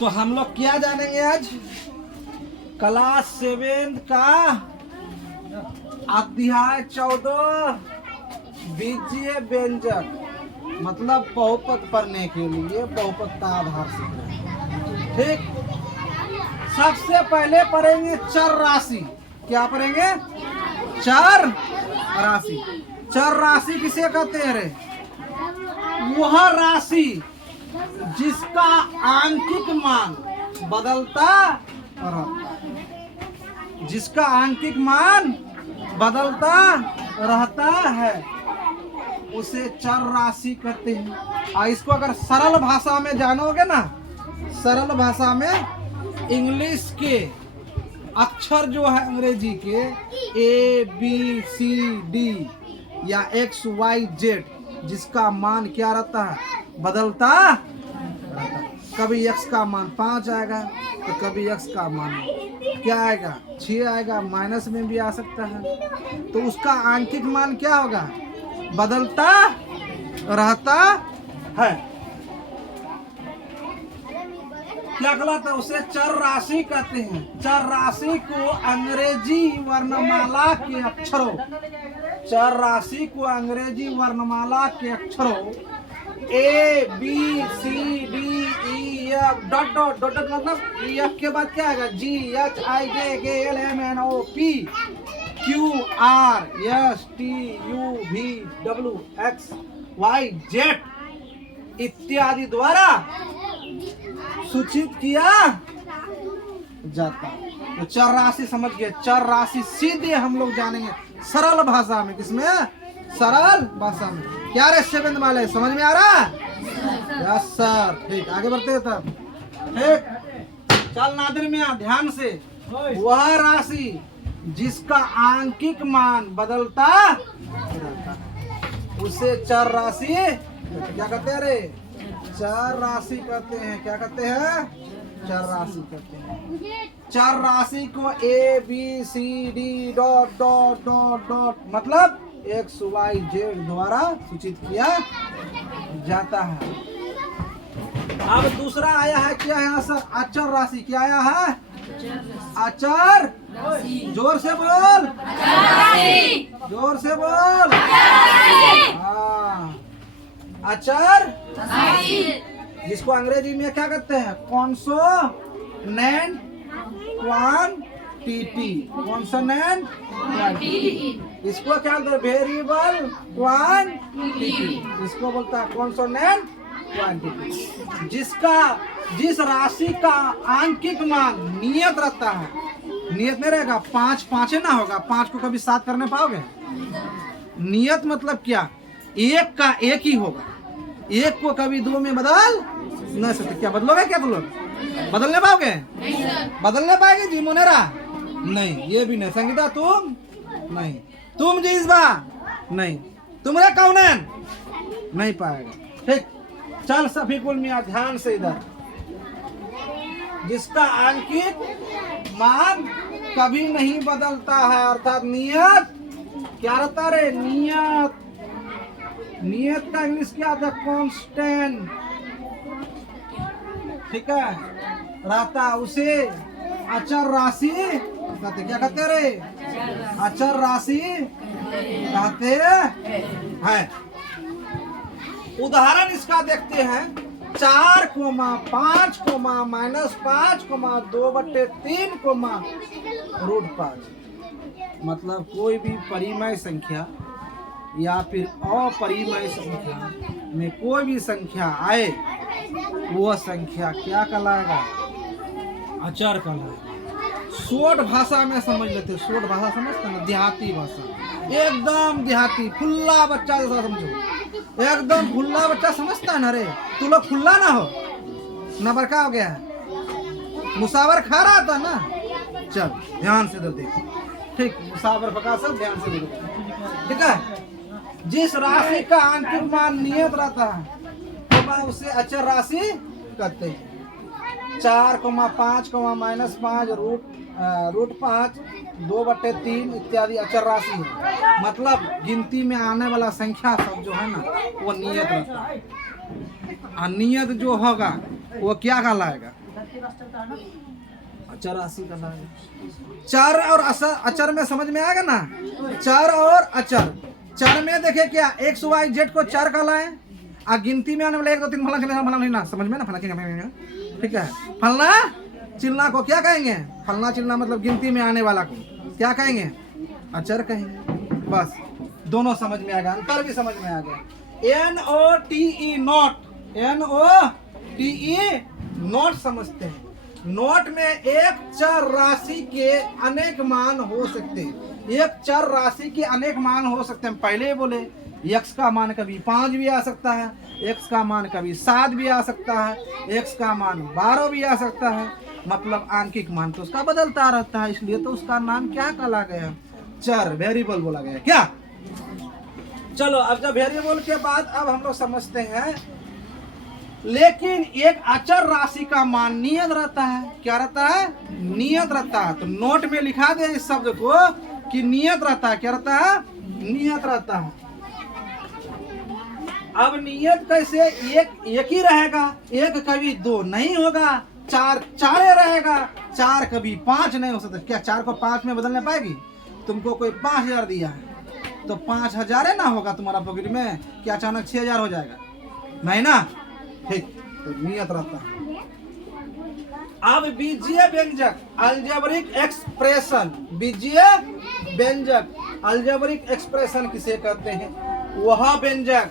तो हम लोग क्या जानेंगे आज? क्लास 7 का अध्याय 14 बीजीय व्यंजक, मतलब बहुपद पढ़ने के लिए बहुपद का आधार सीख रहे हैं। ठीक, सबसे पहले पढ़ेंगे चर राशि। क्या पढ़ेंगे? चर राशि। चर राशि किसे कहते हैं रे? वह राशि जिसका आंकिक मान बदलता रहता, जिसका आंकिक मान बदलता रहता है उसे चर राशि कहते हैं। और इसको अगर सरल भाषा में जानोगे ना, सरल भाषा में इंग्लिश के अक्षर जो है अंग्रेजी के ABCD या XYZ, जिसका मान क्या रहता है? बदलता रहता है। कभी x का मान 5 आएगा तो कभी x का मान क्या आएगा? 6 आएगा, माइनस में भी आ सकता है। तो उसका आंकिक मान क्या होगा? बदलता रहता है। क्या कहलाता है? उसे चर राशि कहते हैं। चर राशि को अंग्रेजी वर्णमाला के अक्षरों, चर राशि को अंग्रेजी वर्णमाला के अक्षरों ABCDEF dot dot dot dot, मतलब EF के बाद क्या आएगा? GHIJKLMNOP QRSTUVWXYZ इत्यादि द्वारा सूचित किया जाता है। तो चर राशि समझ गए। चर राशि सीधे हम लोग जानेंगे सरल भाषा में। किसमें? सरल भाषा में। क्या रे 7 वाले, समझ में आ रहा? Yes sir. ठीक, आगे बढ़ते हैं तब। ठीक, चल नादिर मियां ध्यान से। वह राशि जिसका आंकिक मान बदलता रहता है उसे चर राशि क्या कहते हैं रे? चर राशि कहते हैं। क्या कहते हैं? चर राशि कहते हैं। चर राशि को ABCD dot dot dot dot, मतलब XYZ द्वारा सूचित किया जाता है। अब दूसरा आया है, क्या है सर? अचर राशि। क्या आया है? अचर। जोर से बोल, जोर से बोल। हाँ, अचर जिसको अंग्रेजी में क्या कहते हैं? Consonant quantity. Consonant quantity. इसको क्या बोलते हैं? Variable quantity. इसको बोलता है कॉन्सोनेंट क्वांटिटी। जिस राशि का आंकिक मान नियत रहता है, नियत नहीं रहेगा, 5 5 ना होगा, 5 को कभी 7 करने पाओगे? नियत मतलब क्या? 1 का 1 ही होगा, 1 को कभी 2 में बदल नहीं सकते। क्या बदलोगे? क्या बदलोगे? बदलने पाओगे? बदलने पाएंगे जी मुनेरा? नहीं, ये भी नहीं। संगीता तुम नहीं, तुम जिसबा नहीं, तुमरे कौन नहीं पाएगा। ठीक, चल सभी कुल मियां ध्यान से इधर। जिसका आंकिक मान कभी नहीं बदलता है, अर्थात नियत क्या रहता रे? नियत। नियत का इंग्लिश क्या था? कांस्टेंट। ठीक है, रहता, उसे अचर राशि कहते। क्या कहते रे? अचर राशि कहते हैं। उदाहरण इसका देखते हैं। 4, 5, -5, 2/3, √5। मतलब कोई भी परिमेय संख्या या फिर अपरिमेय संख्या में कोई भी संख्या आए, वह संख्या क्या कहलाएगा? अचर कहलाएगा। शोध भाषा में समझ लेते। शोध भाषा समझते ना? देहाती भाषा, एकदम देहाती, खुला बच्चा जैसा समझो। एकदम खुला बच्चा समझता है ना रे? तू लोग खुला ना हो ना, बड़का हो गया है। मुसावर खा रहा था ना? चल ध्यान से देखो। ठीक, मुसावर पका सब ध्यान से देखो। ठीक है, जिस राशि का आंकिक मान नियत रहता है तो उसे अचर राशि कहते हैं। 4, 5, -5, √5, 2/3 इत्यादि अचर राशि है। मतलब गिनती में आने वाला संख्या सब जो है ना, वो नियत रहता है। और नियत जो होगा वो क्या कहलाएगा? अचर राशि का नाम चर और अचर में समझ में आएगा ना। चर और अचर, चर में देखे क्या एक्स वाई जेड को चर कहला है, और गिनती में आने वाले 1 2 3 फलना फलना ना, समझ में ना, फलना चिल्ला, ठीक है। फलना चिल्ला को क्या कहेंगे, फलना चिल्ला मतलब गिनती में आने वाला को क्या कहेंगे, अचर कहेंगे। बस दोनों समझ में आएगा, अंतर भी समझ में आ गया। NOTE नोट, NOTE नोट समझते हैं। नोट में एक चर राशि के अनेक मान हो सकते हैं, एक चर राशि के अनेक मान हो सकते हैं। पहले बोले x का मान कभी 5 भी आ सकता है, x का मान कभी 7 भी आ सकता है, x का मान 12 भी आ सकता है, मतलब आंकिक मान तो उसका बदलता रहता है, इसलिए तो उसका नाम क्या कहला गया, चर, वेरिएबल बोला गया। क्या, चलो अब जब वेरिएबल के बाद अब हम लोग समझते हैं, लेकिन एक अचर राशि का मान नियत रहता है। क्या रहता है, नियत रहता है। तो नोट में लिखा दे इस शब्द को कि नियत रहता है। क्या रहता है, नियत रहता है। अब नियत कैसे, एक ही रहेगा, एक कभी 2 नहीं होगा, 4 चारे रहेगा, 4 कभी 5 नहीं हो सकता। क्या 4 को 5 में बदलने पाएगी, तुमको कोई 5000 दिया है तो 5000 ना होगा तुम्हारा पॉकेट में, क्या अचानक 6000 हो जाएगा, नहीं ना, ठीक। तो नियत रहता है। अब बीजीय व्यंजक अलजेब्रिक एक्सप्रेशन, बीजीय व्यंजक अलजेब्रिक एक्सप्रेशन किसे कहते हैं, वह व्यंजक